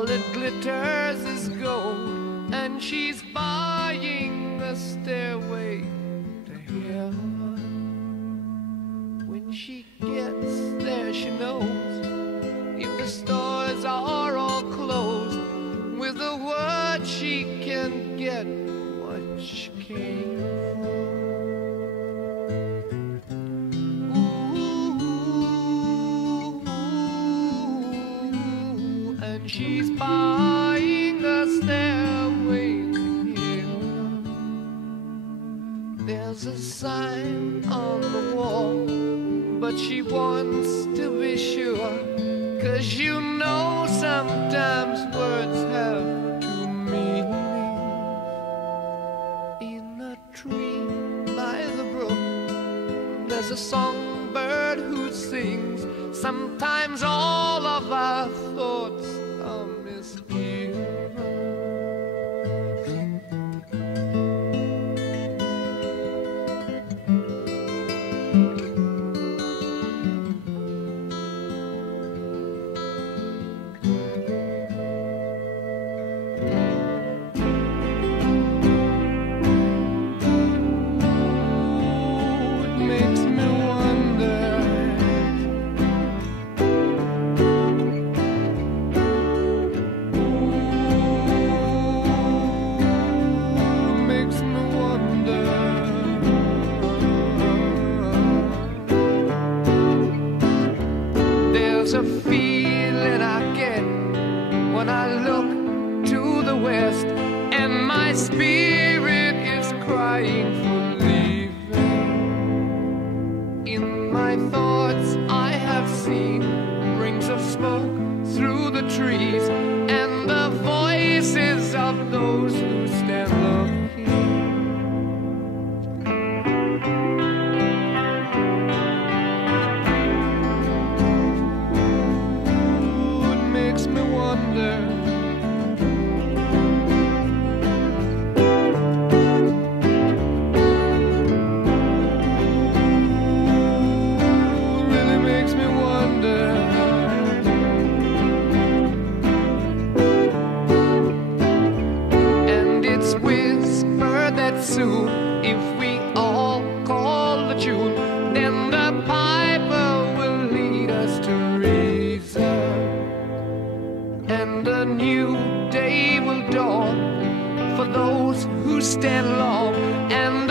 All that glitters is gold, and she's buying a stairway to heaven. When she gets there, she knows if the stores are all closed, with a word she can get what she came for. She's buying a stairway to heaven. There's a sign on the wall, but she wants to be sure, 'cause you know sometimes words have two meanings. In a tree by the brook, there's a songbird who sings. Sometimes all of our thoughts are misgiven. There's a feeling I get when I look to the west, and my spirit is crying for leaving. In my thoughts I have seen rings of smoke through the trees, and the voices of those who stand looking. Soon, if we all call the tune, then the piper will lead us to reason, and a new day will dawn for those who stand long, and